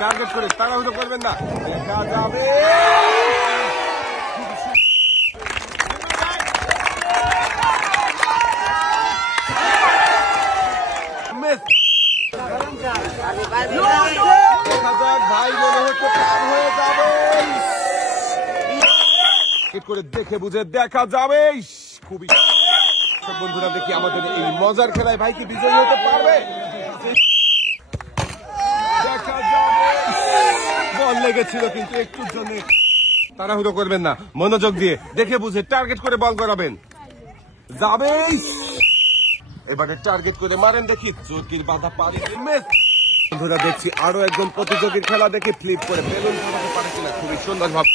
Target করে তাড়াহুড়ো করবেন না, দেখা যাবে। ভাই মনে হচ্ছে পার হয়ে যাবে, করে দেখে বুঝে দেখা যাবে। খুবই বন্ধুরা, দেখি আমাদের এই মজার খেলায় ভাই কি বিজয়ী হতে পারবে? দেখা যাবে। বল লেগেছিল কিন্তু একটুর জন্য। তাড়াহুড়ো করবেন না, মনোযোগ দিয়ে দেখে বুঝে টার্গেট করে বল করাবেন। যাবে, এবারে টার্গেট করে মারেন, দেখি চোরকির বাধা পারি। বন্ধুরা দেখছি আরো একজন প্রতিযোগীর খেলা, দেখি ফ্লিপ করে বেলুন ফাটাতে পারে কিনা। খুবই সুন্দর ভাবে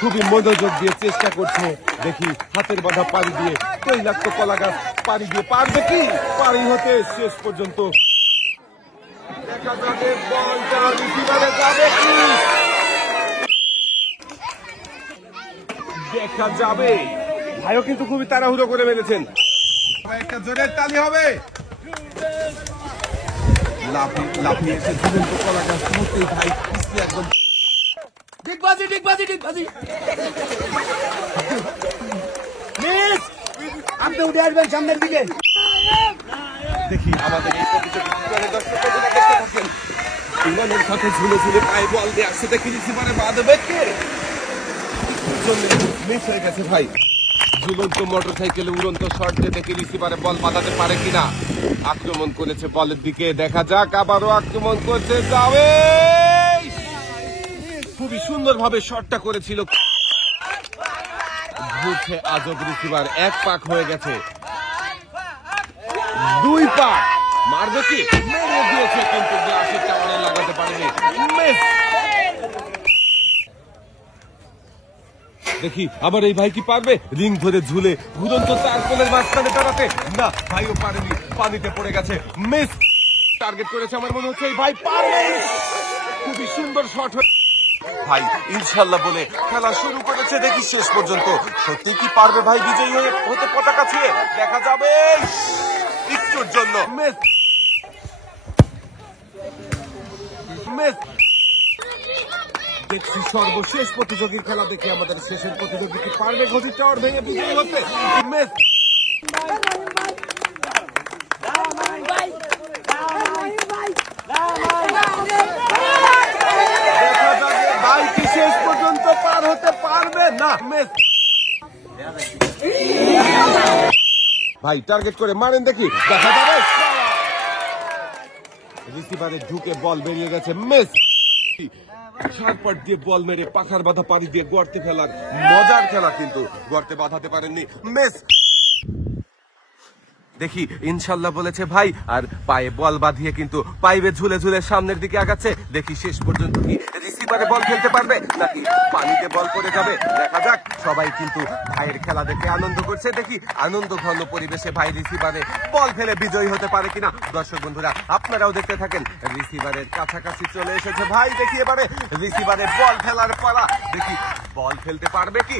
খুবই মনোযোগ দিয়ে চেষ্টা করছে, দেখি হাতের বাধা পাড়ি দিয়ে তৈলাক্ত কলা গাছ পাড়ি দিয়ে পারবে কি পাড়ি হতে শেষ পর্যন্ত। দেখা যাবে বলটা রিসিভারে যাবে কি, দেখা যাবে। ভাইও কিন্তু খুবই তাড়াহুড়ো করে মেরেছেন। একটা জোরের তালি হবে। লাফিয়ে এসে ঝুলন্ত কলা গাছ মুহূর্তেই ভাই একদম ডিগবাজি মিস, আপনি উঠে আসবেন সামনের দিকে। দেখি আমাদের এই প্রতিযোগিতার দর্শকরা দেখতে পাচ্ছেন, ইংল্যান্ডের সাথে ঝুলে ঝুলে পায়ে বল দিয়ে আসছে, দেখি রিসিভারে বাঁধবে কে, মিস হয়ে গেছে ভাই। ঝুলন্ত মোটর সাইকেলে উড়ন্ত শট দিয়ে দেখি রিসিভারে বল বাঁধাতে পারে কিনা। আক্রমণ করেছে বলের দিকে, দেখা যাক আবারও আক্রমণ করতে যাবে। খুবই সুন্দর ভাবে শটটা করেছিল, ঘুরছে আজব রিসিভার। এক পাক হয়ে গেছে, দুই পাক মারবে কি, মেরে দিয়েছে কিন্তু গ্লাসের টাওয়ারে লাগাতে পারেনি। মিস। দেখি আবার এই ভাই কি পারবে রিং ধরে ঝুলে ঘুরন্ত চার কোণের মাঝখানে দাঁড়াতে? না, ভাইও পারেনি, পানিতে পড়ে গেছে। মিস। টার্গেট করেছে, আমার মনে হচ্ছে এই ভাই পারবে। খুবই সুন্দর শট ভাই, ইনশাল্লাহ বলে খেলা শুরু করেছে, দেখি শেষ পর্যন্ত সত্যি কি পারবে ভাই বিজয়ী হতে পতাকা ছুঁয়ে। দেখা যাবে একটুর জন্য মিস। দেখছি সর্বশেষ প্রতিযোগীর খেলা, দেখে আমাদের শেষের প্রতিযোগী কি পারবে ঘটির টাওয়ার ভেঙে বিজয়ী হতে। মিস। ভাই কি শেষ পর্যন্ত পার হতে পারবে না? মিস। ভাই টার্গেট করে মারেন, দেখি দেখা যাবে। রিসিভারে ঢুকে বল বেরিয়ে গেছে। মিস। ঝাড়পট দিয়ে বল মেরে পাখার বাধা পাড়ি দিয়ে গর্তে ফেলার মজার খেলা, কিন্তু গর্তে বাঁধাতে পারেননি। মিস। দেখি ইনশাল্লাহ বলেছে ভাই, আর পায়ে বল বাঁধিয়ে কিন্তু পাইবে ঝুলে ঝুলে সামনের দিকে আগাচ্ছে। দেখি শেষ পর্যন্ত কি রিসিভারে বল খেলতে পারবে নাকি পানিতে বল পড়ে যাবে। দেখা যাক। সবাই কিন্তু ভাইয়ের খেলা দেখে আনন্দ করছে, দেখি আনন্দ ঘন পরিবেশে ভাই রিসিভারে বল ফেলে বিজয়ী হতে পারে কিনা। দর্শক বন্ধুরা আপনারাও দেখতে থাকেন। রিসিভারের কাছাকাছি চলে এসেছে ভাই, দেখি এবারে রিসিভারে বল ফেলার পালা, দেখি বল ফেলতে পারবে কি।